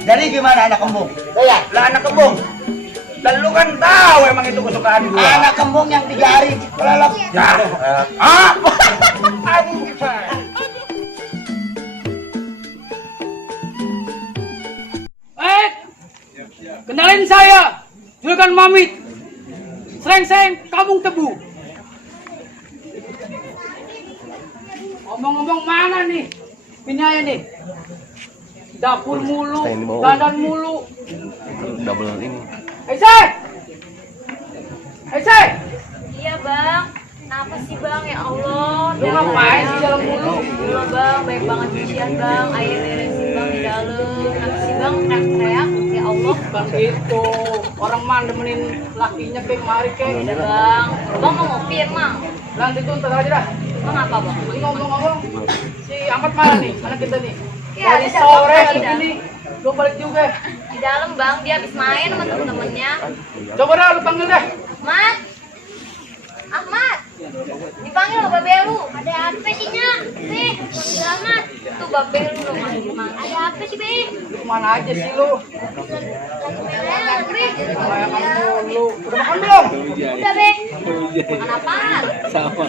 Jadi gimana anak kembung? Saya Lah anak kembung. Dan lu kan tahu emang itu kesukaan gua. anak kembung yang 3 hari kelelep. Ya. Apa? Anjing. Kenalin saya, Juragan Mamit. Sering-sering kampung tebu. Ngomong-ngomong mana nih? Pinyanya nih. Dapur mulu, dandan mulu. Double ini. Hei, Say! Hei, Say! Iya bang, kenapa sih bang ya Allah? Lu ngapain di dalam mulu? Iya bang, baik banget cucian bang, air beresin bang di dalam. Kenapa sih bang teriak-teriak? Ya Allah. Bukan gitu. Orang mah nemenin lakinya kayak kemari kayak. Udah bang, bang mau ngopi emang? Nanti tuh ntar aja dah. Bang apa bang? Ini ngomong-ngomong, si Ahmad mana nih? Anak kita nih. Ya, Dari ada sore bang, hari ada. ini. Belum balik juga. Di dalam bang, dia habis main sama temen-temennya. Coba dah lu panggil dah. Ahmad, Ahmad, dipanggil sama babe lu. Ada apa sih Nyak? Be, panggil Ahmad. Tuh babe lu lo manggil mang. Ada apa sih Be? Lu kemana aja sih lu? Be, Kayak kamu lu. Udah makan belum? udah Be. Makan apaan? Sama.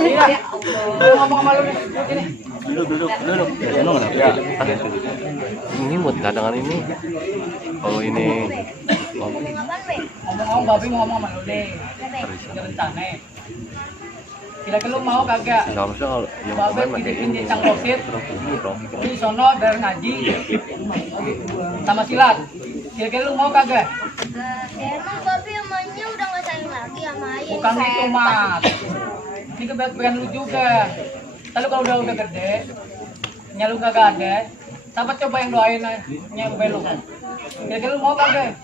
Iya. Lu ngomong sama lu nih. Sini. Duduk. Ya, lu kenapa? Ini mood cadangan ini. Kalau ini Ngomong apaan Be? Ngomong-ngomong babi mau ngomong sama lu deh. Ada rencana. Kira-kira lu mau kagak? seharusnya kalau yang Babe pemain pakai bikin ini. di cangkosit. Bro. Di sono dari ngaji. Sama silat. Kira-kira lu mau kagak? Emang babi sama Nya udah gak sayang lagi sama Ayah. Bukan itu, Mat. Ini kebaikan lu juga. Lalu kalau udah gede, nya lu kagak ada, sahabat coba yang doain nya lu. Kira-kira lu mau kagak?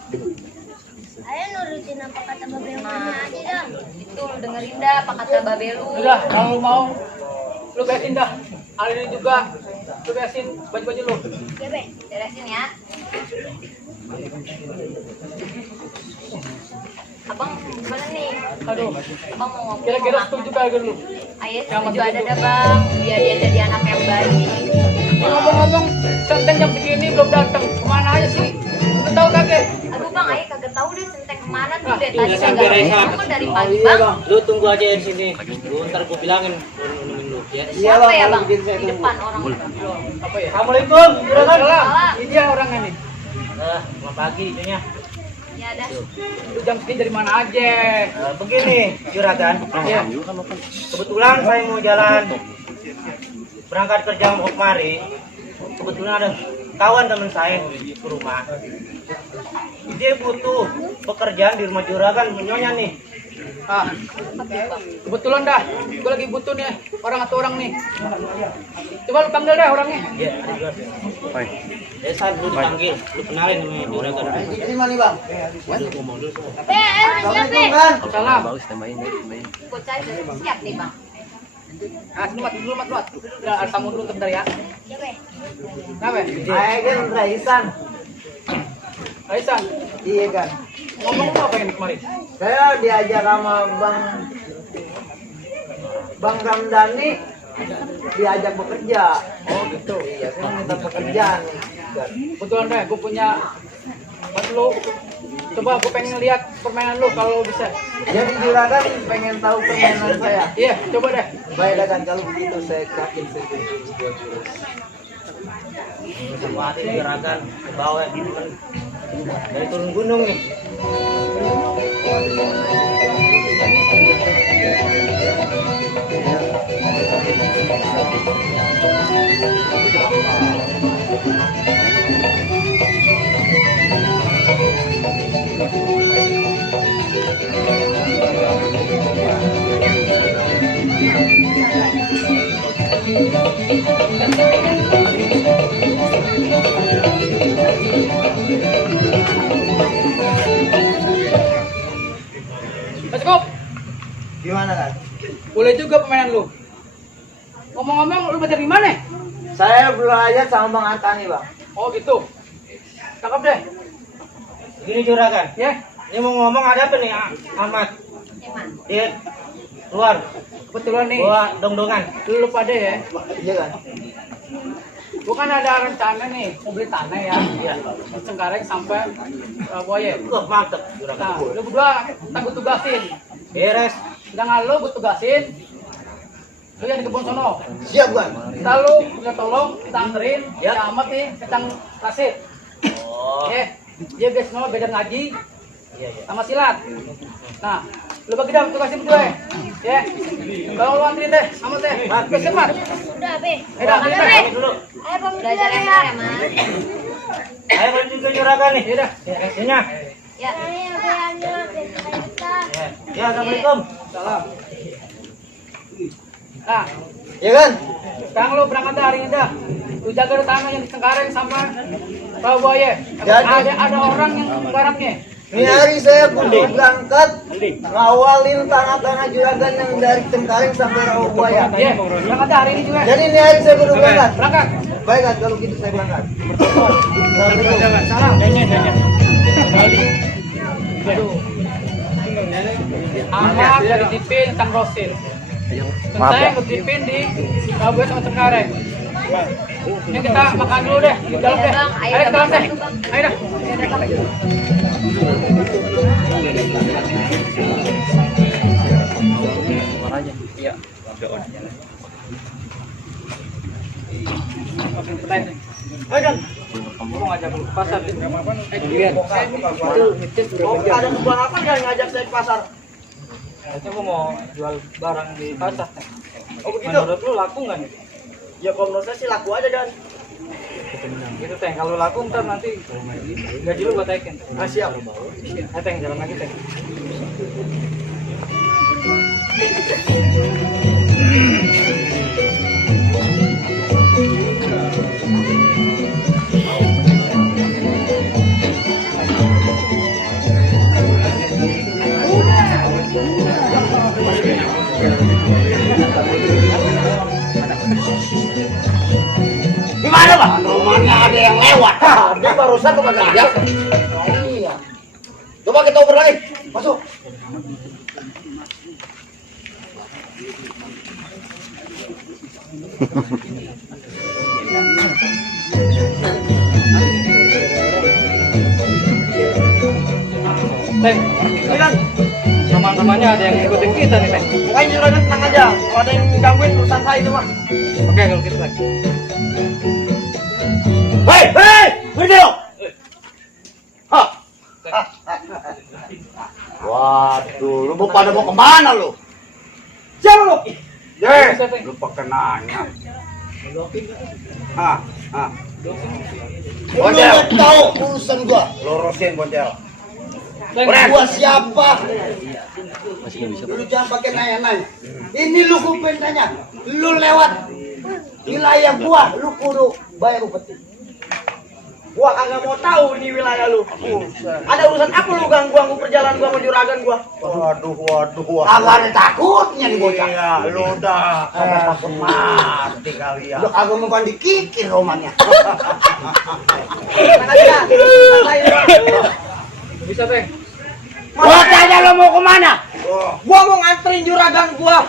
Ayah nurutin apa kata babe sama Nya aja dah. Itu lu dengerin dah apa kata babe lu. Udah, kalau lu mau, lu beresin dah. Hari ini juga, lu beresin baju-baju lu. Ya Be, beresin ya. Abang gimana nih? Aduh, Abang mau ngomong kira-kira sama setuju apa? kagak lu? Ayah Yang setuju masih ada hidup. dah bang. Biar dia jadi anak yang baik. Ini ngomong-ngomong, centeng jam segini belum datang. Kemana aja sih? Lu tahu kagak? Aduh bang, Ayah kagak tahu deh centeng kemana tuh Ah, dari iya, tadi sampai kagak Reza. ketemu dari pagi bang. Lu tunggu aja di sini. Lu ntar gua bilangin nemenin lu ya. Siapa ya bang? izin saya Di tunggu. depan orang. Apa ya? Assalamualaikum. Juragan. Salam. Ini dia orangnya nih. Selamat pagi itunya. Ya dah. Lu jam segini dari mana aja? Begini, Juragan. Ya. Kebetulan saya mau jalan berangkat kerja mau kemari. Kebetulan ada kawan teman saya ke rumah. Dia butuh pekerjaan di rumah Juragan menyonya nih. Ah, kebetulan dah, gue lagi butuh nih orang atau orang nih. Coba lu panggil deh orangnya. Iya, ada juga. Saat lu dipanggil, lu kenalin sama Juragan. Ini mana Bang? Lu ngomong dulu. Be, siapa? Bang. Salam. Bagus tambahin. Gue cari siap nih bang. Ah, selamat dulu, mat. Udah ada tamu dulu sebentar ya. Ya Be. Kenapa? Saya kan Raisan. Aisan, Iya kan. ngomong apa ini kemarin? Saya diajak sama Bang Ramdhani diajak bekerja. Oh gitu. Iya, saya minta pekerjaan. Kebetulan deh, gue punya buat lu. Coba gue pengen lihat permainan lu kalau bisa. Jadi Juragan pengen tahu permainan saya. Iya, coba deh. Baik kan kalau begitu saya kasih sebuah jurus. Semua hati Juragan bawa dari turun gunung nih. Cukup. Gimana kan? Boleh juga permainan lu. Ngomong-ngomong, lu belajar di mana? Saya belajar sama Bang Antani, Bang. Oh gitu. Cakep deh. Gini Juragan, Ya, ini mau ngomong ada apa nih Ahmad? Eman. Dia keluar kebetulan nih. bawa dong-dongan. Lu pada ya. Iya kan? Bukan ada rencana nih mau beli tanah ya. Di Cengkareng sampai Buaya. Wah, mantep. Nah, lu berdua tak gue tugasin. Beres. Sedangkan lu gue tugasin. Lu yang di kebun sono. Siap bang. Kita lu kita tolong, kita anterin. Ya amat nih, kecang kasih. Oh. Dia guys semua beda ngaji Iya, iya. sama silat. Nah, lu bagi dah tugasin berdua ya. Kalau lu anterin deh, amat deh. Oke, semat. Udah, Be. Udah, Udah, Be. Be. Dulu. Ayo pamit dulu ya, Mas. Ayo lanjut ke juragan nih. Udah. Sini. Ya. Ya, assalamualaikum. Salam. Nah, Ya kan? sekarang lu berangkat hari ini dah. Lu jaga tanah yang di Cengkareng sama Buaya. Jadi- Ada orang yang barangnya. Ini hari saya kudu berangkat ngawalin tanah-tanah juragan yang dari Cengkareng sampai Rawabuaya. Iya, berangkat hari ini juga. Jadi ini hari saya kudu berangkat. Berangkat. Baik kan kalau gitu saya berangkat. Salam. Aduh. Amat dari Dipin Kang Rosin. Tentang Dipin di Rawabuaya sama Cengkareng. Ini kita makan dulu deh, di dalam deh. Ayo ke dalam deh. Ayo dah. Iya. Ayo, Dan. Mau ngajak lu ke pasar. Ada kebutuhan apa yang ngajak saya ke pasar? Harusnya gua mau jual barang di pasar. Oh, begitu. Menurut lu laku nggak nih? Ya kalau menurut saya sih laku aja, Dan. Gitu teh, kalau laku ntar nanti gaji lu gua taikin. Ah, siap. Teh, jalan lagi teh. Gimana Pak? Rumahnya ada yang lewat. Dia barusan tuh kagak lihat. Iya. Coba kita oper lagi. Masuk. Teh, teman-temannya ada yang ngikutin kita nih teh. Makanya juragan tenang aja. Kalau ada yang gangguin urusan saya itu mah. Oke, kalau gitu teh. Hei, hei, berhenti lo. Hah. Waduh, lu mau pada mau kemana lu? Siapa lu? Yes, lu pakai nanya. Hah, hah. Lu nggak tahu urusan gua. Lurusin bocel. Gua siapa? Lu jangan pakai nanya-nanya. Ini lu kuping tanya. Lu lewat wilayah gua, lu kudu bayar upeti. Gua kagak mau tahu ini wilayah lu. Ada urusan apa lu ganggu perjalanan gua sama juragan gua? Waduh. Kagak ada takutnya nih bocah. Iya, lu udah kagak takut mati kali ya. Lu kagak mau dikikir romannya. Tenang aja. Santai, Bang. Bisa teh. Gua tanya lu mau kemana? Gua mau nganterin juragan gua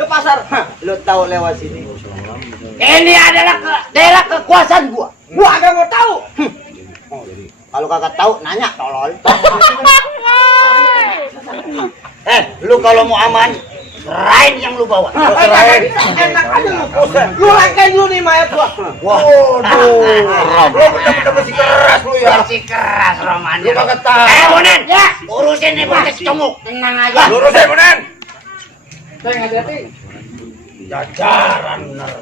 ke pasar. Lu tahu lewat sini. Ini adalah daerah kekuasaan gua. Gua kagak mau tahu. Kalau kagak tahu nanya tolol. Lu kalau mau aman, serain yang lu bawa. Kagak bisa, enak aja lu. Lu langkain dulu nih mayat gua. Waduh. Lu bener-bener masih keras lu ya. Masih keras Roman. Lu kagak tahu. Bonen. Ya, urusin nih pakai cemuk. Tenang aja. Lurusin Bonen. Teh, hati-hati. Jajaran bener.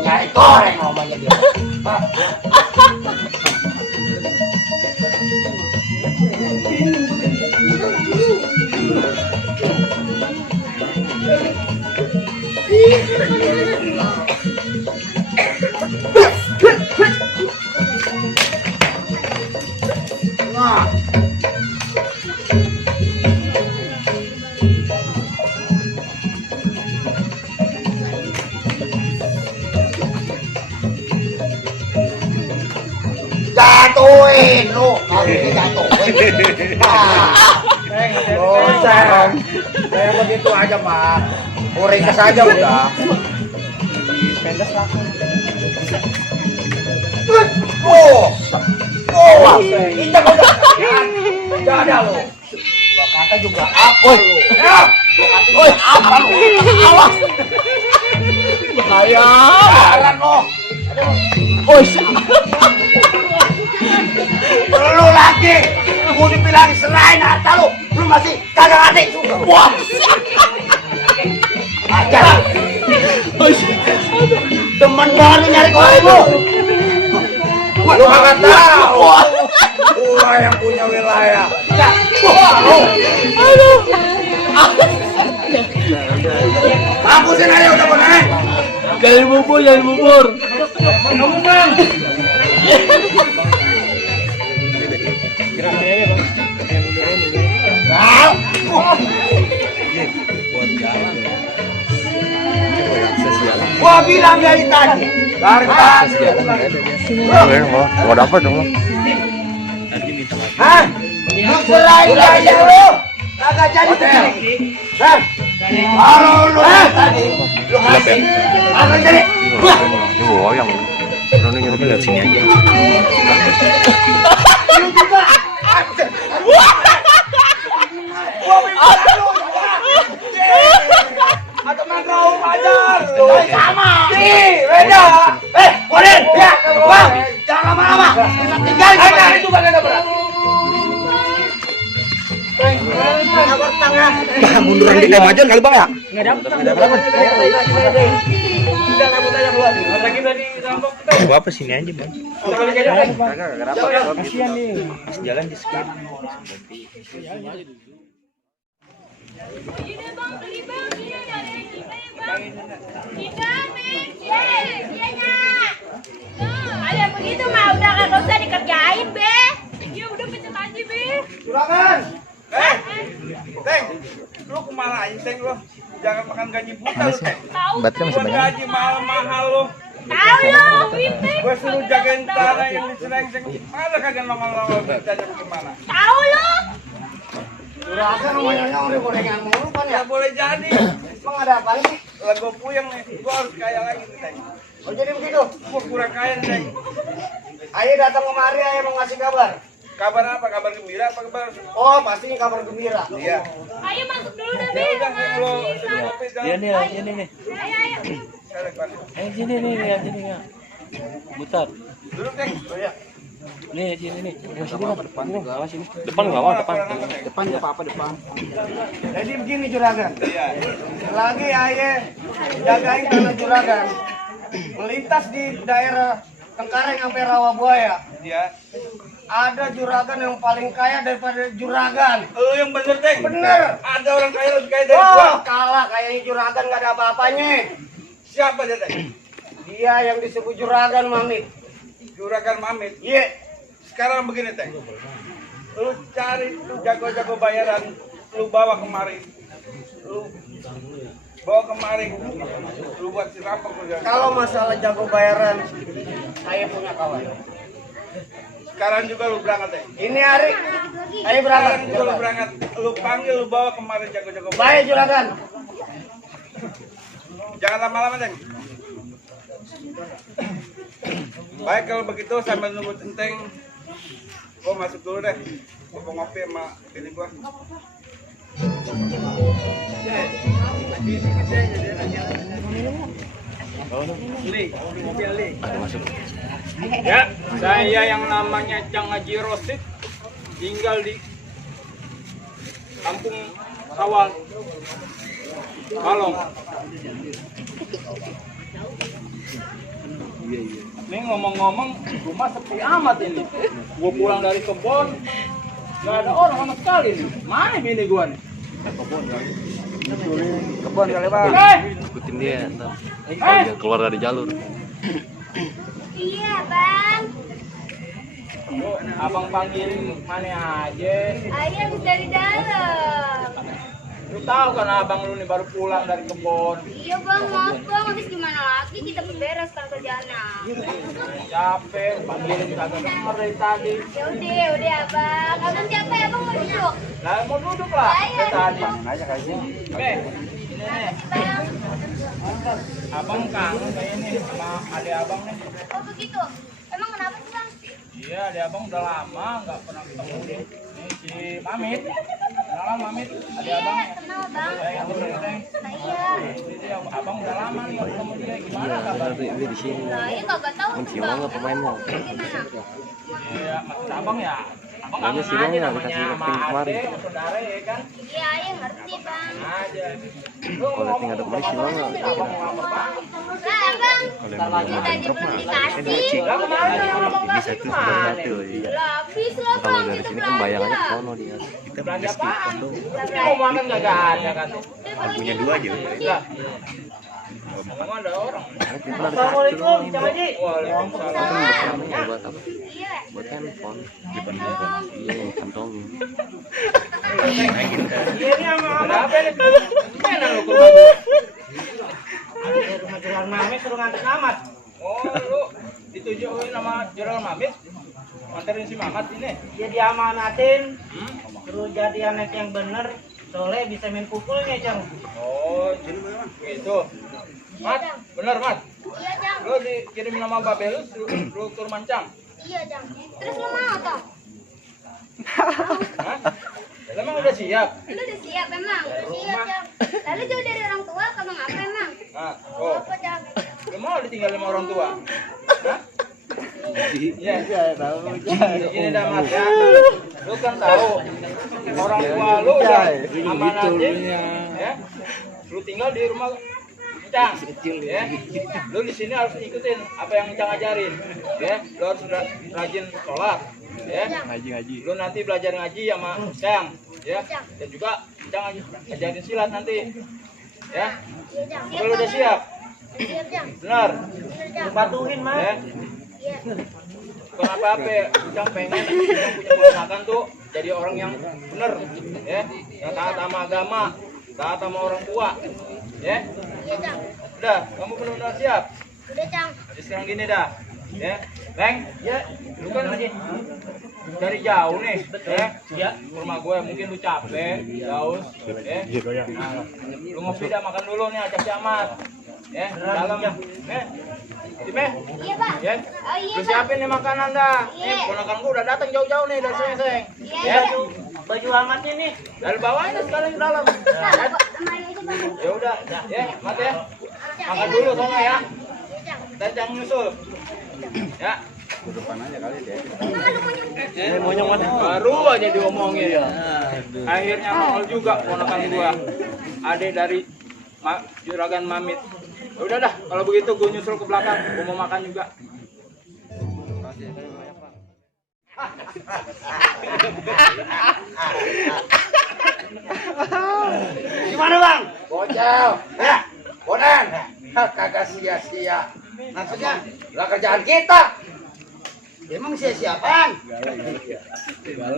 Nyari koreng ngomongnya dia. Nah. Jatuhin lu, harusnya jatuhin. Dosen. Kayak begitu aja, Pak. Ringkas aja udah. Oh, kita udah. Tidak ada lo. Gua kata juga apa lo? Ya, gua kata apa lo? Awas. Bahaya. Jalan lo. Lu lagi. Gua dibilang selain harta lo, lu masih kagak adik juga. Wah. Ajar. Teman baru nyari kamu. Lu kagak tahu. Gua yang punya wilayah. Aduh. Hapusin aja udah bener. Jangan bubur. Gua bilang dari tadi. Dari tadi. Mau dapat dong. Hah? Lu serahin aja lu. Kagak jadi begini. Hah? Kalau lu tadi lu kasih. Akan jadi. Oh, yang Rono nyuruh lihat sini aja. Lu juga. Gua minta lu. Atau mangrau ajar lu. Sama. Nih, beda. Boleh. Ya, Bang. Jangan lama-lama. Kita tinggal itu bagian berat. Munduran dikit maju kali Bang ya. Gua apa sini aja, Bang? Kasihan nih. Pas jalan di skip. Ada begitu mah udah kagak usah dikerjain, Be. Ya udah pencet aja, Be. Juragan. Teng, lu kemana aja, Teng, lu? Jangan makan gaji buta lu, Teng. Tahu. Baterai masih banyak. Gaji mahal-mahal lu. Tahu lu, Pipi. Gue suruh jagain tanah yang diserang-serang. Mana kagak nongol-nongol kerjanya gimana? Tahu lu. Juragan namanya udah gorengan mulu kan ya. Ya boleh jadi. Emang ada apa sih? Lah gue puyeng nih, gue harus kaya lagi nih, Teng. Oh jadi begitu. Gue kurang kaya nih, Teng. Ayo datang kemari, ayo mau ngasih kabar. Kabar apa? Kabar gembira apa kabar? Oh pastinya kabar gembira. Iya. Ayo masuk dulu deh, Be. Ya udah, lu seduh kopi Iya jalan. nih, ini nih. Ayo. Sekarang, Pak. Sini nih, lihat sini ya. Butar. Duduk, Teng. Oh iya. Nih, sini nih. Sini Bang. Depan sini. Depan enggak apa depan. Depan nggak apa-apa depan. Jadi begini juragan. Iya. Lagi aye jagain tanah juragan. Melintas di daerah Tengkareng sampai Rawabuaya. Iya. Ada juragan yang paling kaya daripada juragan. Lu yang bener, Teng. Bener. Ada orang kaya lebih kaya dari gua. Oh, kalah kayaknya juragan nggak ada apa-apanya. Siapa dia, Teng? Dia yang disebut juragan Mamit. Juragan Mamit. Iya. Sekarang begini, Teng. Lu cari tuh jago-jago bayaran, lu bawa kemari. Lu bawa kemari. Lu buat si rampok lu. Kalau masalah jago bayaran, saya punya kawan. Sekarang juga lu berangkat, Teng. Ini hari, ayo berangkat. Sekarang juga lu berangkat. Lu panggil, lu bawa kemari jago-jago bayaran. Baik juragan. Jangan lama-lama, Teng. Baik, kalau begitu sambil nunggu Centeng, gua masuk dulu deh. Gua mau ngopi sama bini gua. Ada masuk. Ya, saya yang namanya Cang Haji Rosid, tinggal di Kampung Sawal, Balong. Ini ngomong-ngomong, rumah sepi amat ini. Gua pulang dari kebun, nggak ada orang sama sekali nih. Mana bini gua nih? Kebun kali bang. Ikutin dia ntar. Jangan keluar dari jalur. Iya, Bang. Abang panggilin mana aja. Ayah habis dari dalam. Lu tahu kan abang lu nih baru pulang dari kebun. Iya, Bang. Maaf, Bang. Habis gimana lagi kita beres kan kerjaannya. Capek, panggilin kagak denger dari tadi. Ya udah, Abang. Abang siapa ya, Bang? Mau duduk? Lah mau duduk lah, Ayo, dari tadi. duduk. Oke, Ini nih, Bang. abang kangen kayak ini sama adik abang nih. Oh begitu. Emang kenapa sih bang? Iya, adik abang udah lama nggak pernah ketemu nih. Ini si Mamit. Kenalan Mamit, adik abang. Iya, kenal bang. Yang gede. Nah, iya. Jadi abang udah lama nih nggak ketemu dia. Gimana kabar? Ini di sini. Nah, ini kagak tahu Kan tuh si bang. Mangga pemainnya. Gimana? Iya, maksud abang ya. Abang Kayaknya kangen si aja Mangga namanya dikasih sama acting kemarin. adik, sama saudara ya kan. Iya, ayah ngerti bang. Aja. Kalau acting ada kemarin si Mangga. Abang lama banget. Lah bang. Kalau yang Kita aja belum dikasih. Lah kemarin abang bisa kasih tuh gimana? satu iya. Lah habis lah Kalau bang. dari Kita sini kan bayangannya ke belanja. sono dia. Kita belanja apaan? Ini mau makan gak ada kan? Punya dua aja. Enggak. Ngomong ada orang. Karena kita ada satu Assalamualaikum, doang. Cang Haji. Waalaikumsalam. Kan buat namanya buat apa? Iya. Buat handphone. Waalaikumsalam. Iya yang kantongin. Iya nih sama Ada abang. apa nih? Mana lu ke rumah gua? Ada rumah jualan mame suruh nganter Mamat. Oh, lu ditujuin sama Juragan Mamit. Anterin si Mamat ini. Dia diamanatin, Hmm? suruh jadi anak yang bener. Soalnya bisa main pukulnya, Cang. Oh, jadi gitu. Mat, bener Mat. Iya jang. Lu dikirim nama Babe lu tur mancang. Iya jang. Terus lo mau toh? Hah? Emang udah siap? Lu udah siap emang? Udah siap jang. Lalu jauh dari orang tua kamu ngapa emang? Nah, oh, Apa jang? lu mau ditinggal sama orang tua? Hah? Iya. Gini dah Mat ya. Lu kan tahu orang tua lu udah amanatin ya. Lu tinggal di rumah Cang, ya. Lu di sini harus ikutin apa yang Cang ajarin, ya. Lu harus rajin sholat, ya. Lu nanti belajar ngaji sama Cang, ya. Dan juga Cang ajarin silat nanti, ya. Iya jang. Kalau udah siap, Siap jang. benar, Bener jang. Patuhin, Mas. ya. Iya. Kenapa apa? Cang pengen Cang punya ponakan tuh jadi orang yang bener, ya. Yang taat sama agama, taat sama orang tua, ya. Iya jang. Udah, kamu benar-benar siap. Udah jang. Jadi sekarang gini dah, ya, Bang, ya, lu kan dari jauh nih, ya, rumah gue mungkin lu capek, jauh, ya, nah, lu ngopi dah makan dulu nih, ajak si Ahmad, ya, dalam, ya, Cime, Iya pak. ya, Oh iya lu pak. siapin nih makanan dah, nih, Iya. ponakan gue udah datang jauh-jauh nih dari Seng, Iya ya, jang. Baju hangatnya nih. dari bawah ini sekalian ke dalam, Nah, ya, sama ini aja bang. ya udah, ya, Mat ya, Jang. makan dulu soalnya ya, Iya jang. dan jangan nyusul, ya. Emang lu mau nyuruh? Baru aja diomongin. Akhirnya nongol juga ponakan gua. Adik dari Juragan Mamit. Udah dah, kalau begitu gua nyusul ke belakang, gua mau makan juga. Gimana bang? Bocel, ya, Bonan, kagak sia-sia. Maksudnya, Lah kerjaan kita. emang sia-siapaan?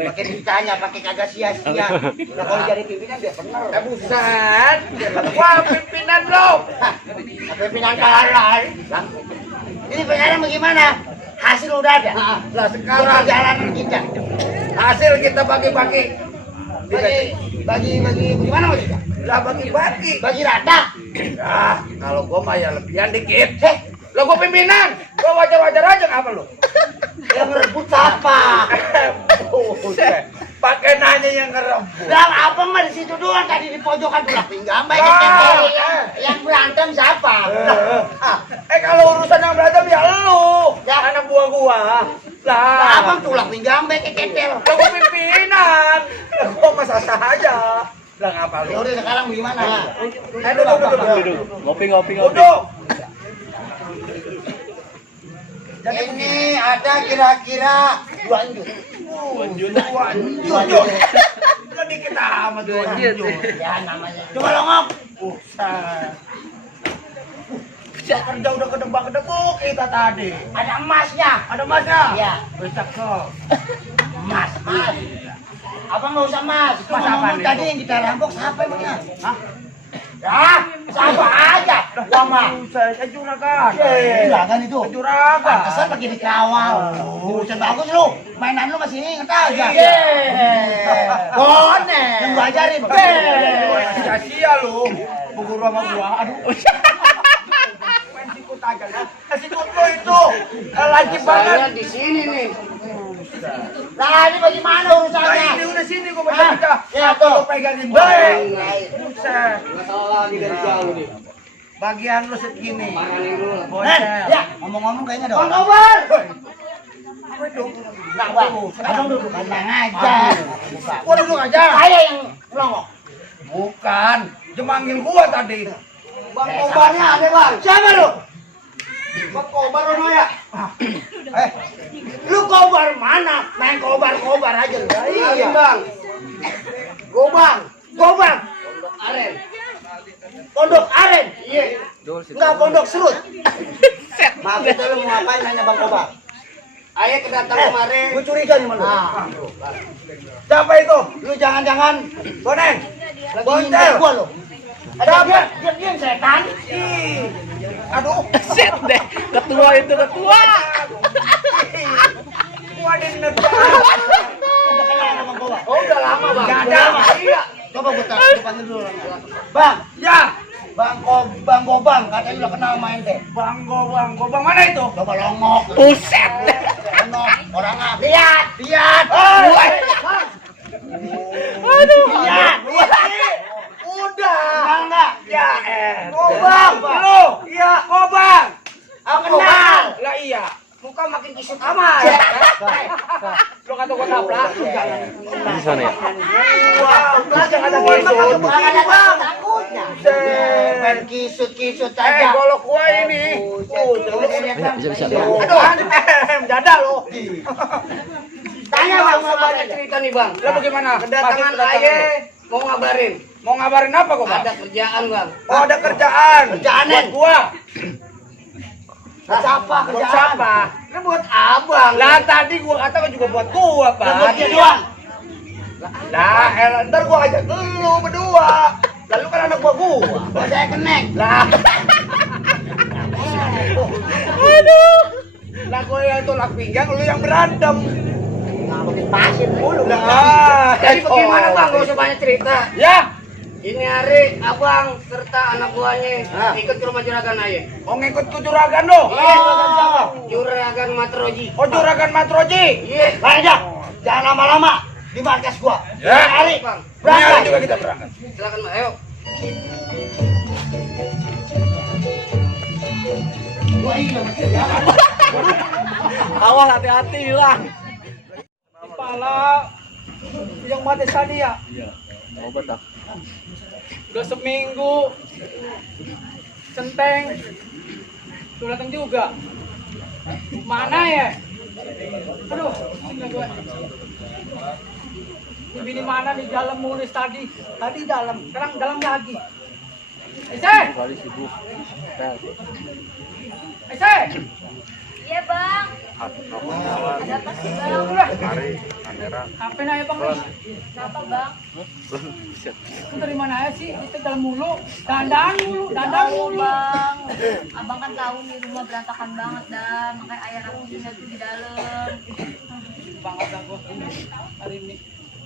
Pakai ditanya, pakai kagak sia-sia. Nah kalau jadi pimpinan dia bener. Buset, wah pimpinan lo. Nah, pimpinan kalah. Lah, ini pengaruh bagaimana? Hasil udah ada. Lah Sekarang sekarang jalanan kita. hasil kita bagi-bagi. Bagi bagaimana maksudnya? Lah bagi-bagi. Bagi rata. Ah, kalau gua mah ya lebihan dikit. Lah gua pimpinan. Gua wajar-wajar aja apa lu? Yang merebut siapa? Buset, pakai nanya yang ngerebut. Lah abang mah di situ doang tadi di pojokan tulang pinggang banyak yang berantem siapa? Kalau urusan yang berantem ya lu. Ya. Anak buah gua. Lah Lah, abang tulang pinggang banyak ketel. lah gua pimpinan. Lah gua masa sah aja. Lah ngapa lu? Ya udah sekarang bagaimana? Duduk. Ngopi. Duduk. Ini ada kira-kira 2 anjur. Jujur. Lu dikit amat tuh. Ya namanya. Coba longok. Kerja udah kedebak-kedebuk kita tadi. Ada emasnya. Ada emasnya? Iya. Bisa kok. Emas. Abang nggak usah mas. Itu Mas apa ngomong nih? tadi yang kita rampok siapa emangnya? Hah? Ya, siapa aja. Gua mah. Saya juragan. Juragan itu. Juragan. Pantesan pakai dikawal. Buset bagus lu. Mainan lu masih inget aja. Iya. Bonek. Yang gua ajarin. Sia-sia lu. Puguro sama gua. Aduh. Main sikut aja ya. Sikut lo itu lancip banget. Saya di sini nih. Nah, ini bagaimana urusannya? Nah, ini udah sini gua baca-baca. Ya, Apa tuh. lo pegangin baik. Buset. Masalah lagi dari jauh nih. Bagian lu segini. Ya, ngomong-ngomong kayaknya dong. Bang Kobar. Apa itu? Enggak, Bang. Abang duduk. Tenang aja. Gua duduk aja. Saya yang melongok. Bukan. Jemangin gua tadi. Bang Kobarnya ada, Bang. Siapa lu? Bang Kobar lu ya? Lu Kobar mana? Main Kobar aja lu. Iya, Bang. Gobang. Aren. Pondok Aren. Iya. Enggak pondok serut. Maaf itu lu mau ngapain nanya Bang Kobar? Ayah kedatang kemarin. Gue curiga nih malu. Nah. Siapa itu? Lu jangan-jangan Boneng. lagi Bontel. ngintip gua lu. Ada dia setan. Ih. Aduh. Set deh. Ketua itu ketua. Gua dinerjang. Udah kenal sama Bang Kobar. Oh, udah lama, Bang. Gak Udah ada. lama. Iya. Coba gua panggil dulu orangnya. Bang, Ya. Bang Gobang, katanya udah kenal sama ente. Bang Gobang mana itu? Coba longok. Buset. Longok, orangnya. Lihat. Aduh. Lihat. Udah. Enggak. Ya Gobang. Lu. Iya, Gobang. Aku kenal. Lah iya. Muka makin kisut amat. Lu kata gua tabrak. Di sana ya. Wow, jangan ada Kisut. kisut. Bang, takutnya. Main kisut aja. Kalau gua ini. Bisa. Aduh, jada lu. Tanya Bang Kobarnya cerita nih, Bang. Lah bagaimana? Kedatangan Masih ayah mau ngabarin. Mau ngabarin apa kok, Bang? Ada kerjaan, Bang. Oh, ada kerjaan. Kerjaan, Buat gua. Buat siapa Buat kerjaan? siapa? Ini buat abang. Lah tadi gua kata juga buat gua, Pak. Lah, buat dia doang. Lah, ntar gua ajak lu berdua. Lalu kan anak gua. Buat saya kenek. Lah. Aduh. Lah gua yang tolak pinggang, lu yang berantem. Nah, bikin pasir mulu. Lah. Jadi bagaimana, Bang? Gak usah banyak cerita. Ya. Ini hari abang serta anak buahnya ikut ke rumah juragan ayah. Mau ngikut ke juragan lo? Iya, juragan Matroji. Oh, juragan Matroji. Iya, aja. Jangan lama-lama di markas gua. Ya. Hari, Bang. berangkat. Hari juga kita berangkat. Silakan, Mbak. Ayo. Awas hati-hati bilang. Kepala yang mati tadi ya. Obat ah. Udah seminggu centeng tuh datang juga. Mana ya? Aduh, sini gue. Ini mana di dalam mulis tadi? Tadi dalam, sekarang dalam lagi. Ese! Kali sibuk. Ese! Iya bang. Ada apa sih bang? Apa nanya bang nih? Kenapa bang? Itu dari mana ya sih? Itu dalam mulu. Dandan mulu. Bang. Abang kan tahu nih rumah berantakan banget dah. Makanya ayah aku tinggal tuh di dalam. Banget dah gua hari ini.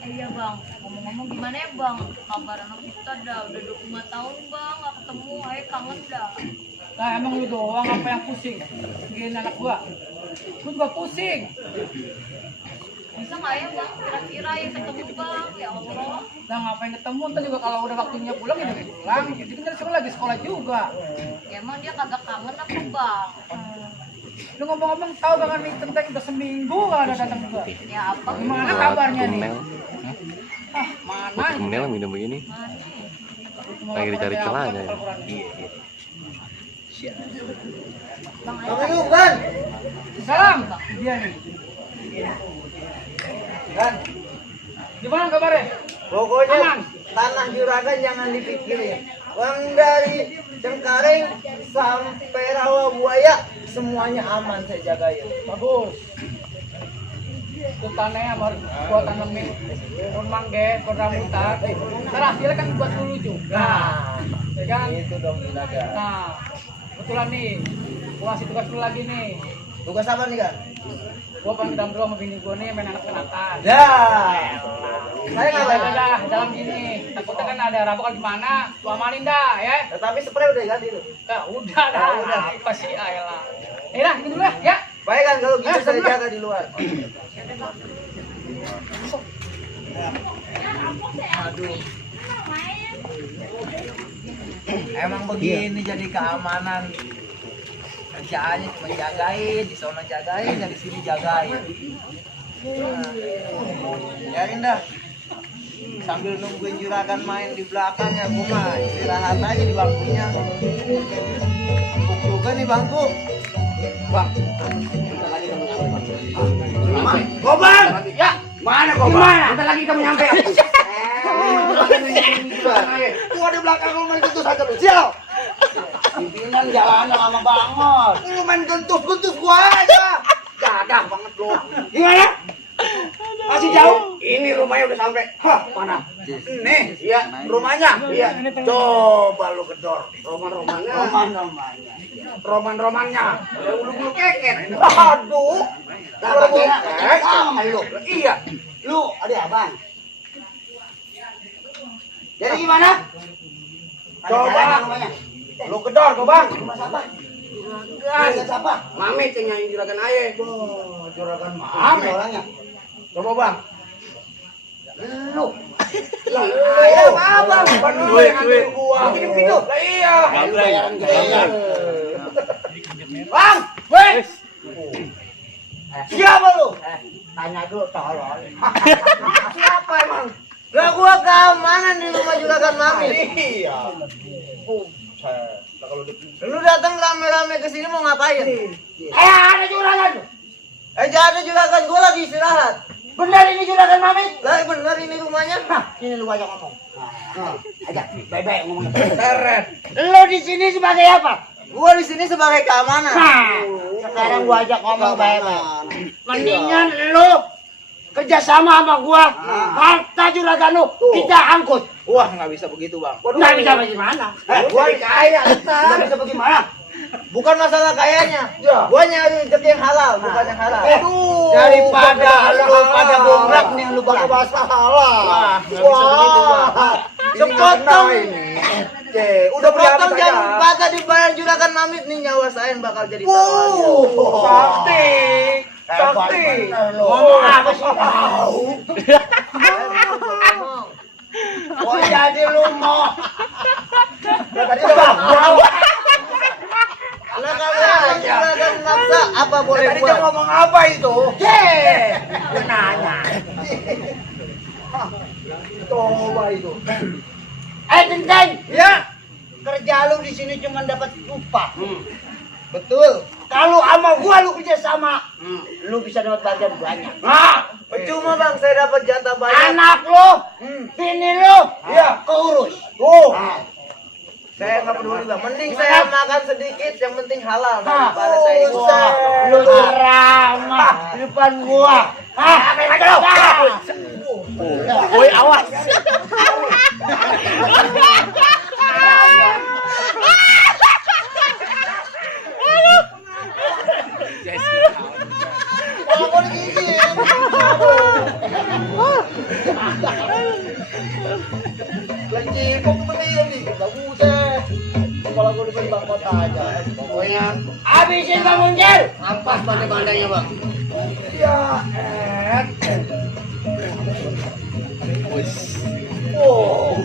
Iya bang. Ngomong-ngomong gimana ya bang? Kabar anak kita dah udah 25 tahun bang. Gak ketemu. Ayah kangen dah. Nah emang lu doang apa yang pusing? Gini anak gua. Gua juga pusing. Bisa nggak ya bang? Kira-kira ya ketemu bang. Ya Allah. Nah ngapain ketemu? Ntar juga kalau udah waktunya pulang ya udah pulang. Jadi kan sekarang lagi sekolah juga. Ya emang dia kagak kangen apa bang? Lu ngomong-ngomong tahu banget nih tentang udah seminggu gak ada datang juga. Ya apa? Gimana kabarnya nih? Thumbnail. Ah mana? Thumbnail minum begini. Lagi dicari celahnya ya. Bang Bang ayah. Ayub, Ban. Salam. Dia nih. Ban, Gimana kabarnya? pokoknya Aman. tanah juragan jangan dipikirin. Bang dari Cengkareng sampai Rawa Buaya semuanya aman saya jagain. Bagus. Itu tanahnya baru gua tanemin pohon mangga, pohon rambutan. Terakhir kan buat dulu juga. Ya kan? Itu dong juragan. Nah, kebetulan nih, gua kasih tugas lu lagi nih. Tugas apa nih kan? Gua paling dalam sama bini gua nih main anak kenakan. Ya. Saya ngapain? Dah dalam gini. Takutnya kan ada rampok di mana, lu amalin dah ya. Tapi spray udah ganti tuh. Udah dah. Apa sih ayolah. Dah, ini dulu ya. Baik kan kalau gitu saya jaga di luar. Emang begini jadi keamanan. Kerjaannya cuma jagain, di sana jagain, di sini jagain. Biarin dah. Sambil nungguin juragan main di belakangnya, gua mah istirahat aja di bangkunya. Empuk juga nih bangku. Bang. Gobang. Ya. Mana Gobang? Bentar lagi kamu nyampe. Gua di belakang lu main gentus aja lu. Sial. Pimpinan jalan lama banget. Lu main gentus gua aja. Gadah banget lu. Gimana? Masih jauh? Ini rumahnya udah sampai. Hah, mana? Nih, iya, rumahnya. Iya. Coba lu gedor. Roman-romannya. Roman-romannya. Ulu-ulu keket. Aduh. Kalau keket sama lu. Iya. Lu ada abang. Jadi gimana? Coba. Rumahnya. Lu gedor, Gobang. Rumah siapa? Kan. Rumah siapa? Mami cenyain juragan aye. Oh, juragan Mami orangnya. Coba, Bang. Lu. Iya, abang. Bukan lu yang nganterin gua. Bikin video. Lah iya. Bayaran. Bang, wes. Siapa lu? Tanya dulu tolol. Siapa emang? Lah gua keamanan di rumah juragan Mami. Iya. Lu datang rame-rame ke sini mau ngapain? Ada juragan. Jangan ada juragan, gua lagi istirahat. Benar ini juragan Mami? Lah bener ini rumahnya. Ini lu aja ngomong. Aja, baik-baik ngomong. Seret. Lu di sini sebagai apa? Gua di sini sebagai keamanan. Sekarang gua ajak ngomong baik-baik. Mendingan lu kerjasama sama gua. Harta juragan lu kita angkut. Wah, nggak bisa begitu bang. Nggak bisa bagaimana? Gua kaya. Nggak bisa bagaimana? Bukan masalah kayanya. Ya. Gua nyari rezeki yang halal, bukan yang haram. Aduh. Daripada lu pada bombrak nih lu pakai bahasa halal. Wah, nggak bisa begitu bang. Sepotong Udah potong jam patah dibayar juragan Mamit nih nyawa saya bakal jadi taruhannya. Sakti. Sakti. Ngomong apa sih? Tahu. Oh jadi lu mau. Tadi udah Lah kalau juragan maksa apa boleh tadi buat? dia ngomong apa itu? Gue nanya. Coba itu. Tenteng. Ya, Kerja lu di sini cuma dapat upah. betul. Kalau sama gua lu kerja sama, lu bisa dapat bagian banyak. Nah, Percuma bang, saya dapat jatah banyak. anak lu, bini lu, Iya. keurus. Nah, saya nggak peduli bang. Mending saya makan sedikit, yang penting halal daripada saya ikut. Wah, lu ceramah di depan gua. Apa yang ada lu? Woi, awas. Kalau gua digigit. Lagi kok berdiri nih, nggak buset. Kalau gua di bang kota aja. Pokoknya habisin Bang Munjel. Ampas bandai-bandainya, Bang. Ya, Oh.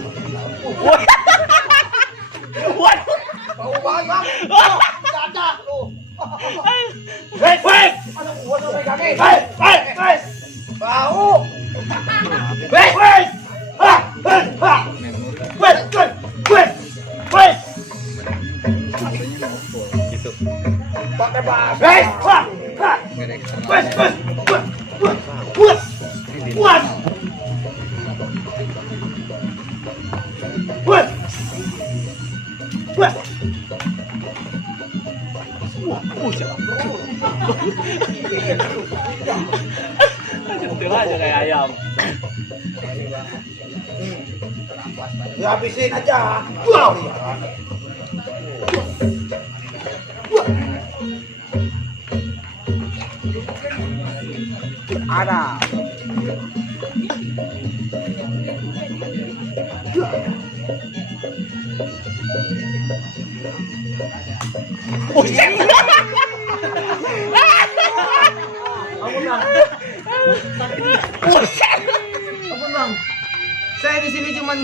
bau banget bang. Dadah lu. Wes, wes. Aduh, gua sampai kaki. Wes, wes, wes. Bau. Wes, wes. Ha, ha, ha. Wes, wes, wes. Wes. Pakai bahasa. Wes, ha, ha. Wes, wes. Wes, wes. Wes. Wes. Wes. Wes. Sentuh aja kayak ayam. Ya habisin aja. Wow. Ada. Saya di sini cuman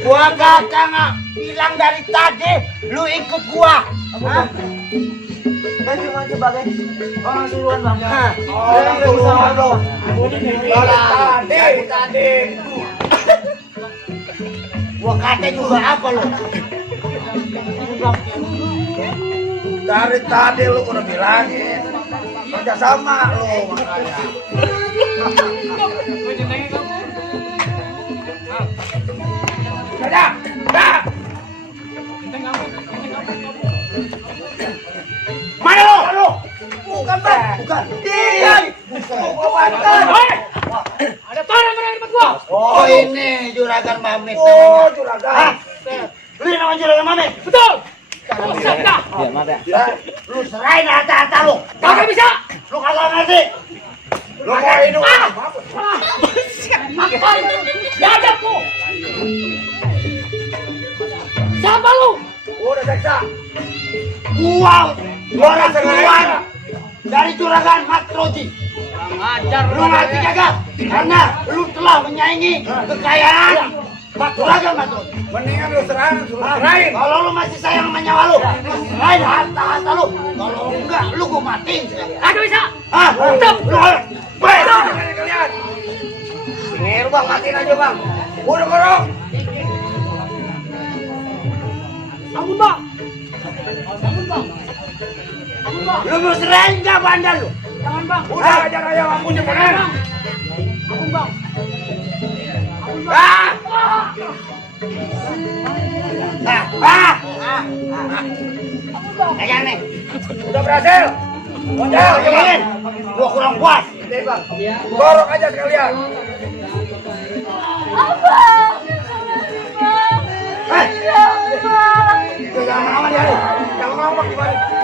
gua kata nggak bilang dari tadi lu ikut gua. Hah? Saya cuma sebagai orang suruhan bang. Orang suruhan bang. Tadi. Gua kata juga apa lu? Dari tadi lu udah bilangin kerja sama lu makanya. Kerja, dah. Mana lu? Bukan bang, bukan. Dia. Ada tanah mana di tempat gua? Oh ini juragan Mamit. Oh, juragan. Lu yang namanya juragan Mamit? Betul. Sabda. Lu serahin harta-harta lu. Kagak bisa. Lu kagak ngerti. Lu mau hidup apa? Biadab lu. Siapa lu? Udah seksa. Gua orang keluar dari juragan Matroji. Ngajar Lu ngerti kagak? Karena lu telah menyaingi kekayaan juragan Matroji. Mendingan lu serahin. Kalau lu masih sayang sama nyawa lu, serahin harta-harta lu. Kalau enggak, lu gua matiin sekali. Kagak bisa. Ah, Stop. Baik, kalian. Ini lu bang, matiin aja bang. Udah korong. Ampun bang. Lu mau serahin enggak bandel lu? Jangan bang. Udah aja aja ampun cepetan. Ampun bang. Ah! Kayak nih. Udah berhasil. Udah, yakin. Gua kurang puas. Nih bang, korong aja sekalian. Jangan lama-lama dia. Jangan ngomong gimana.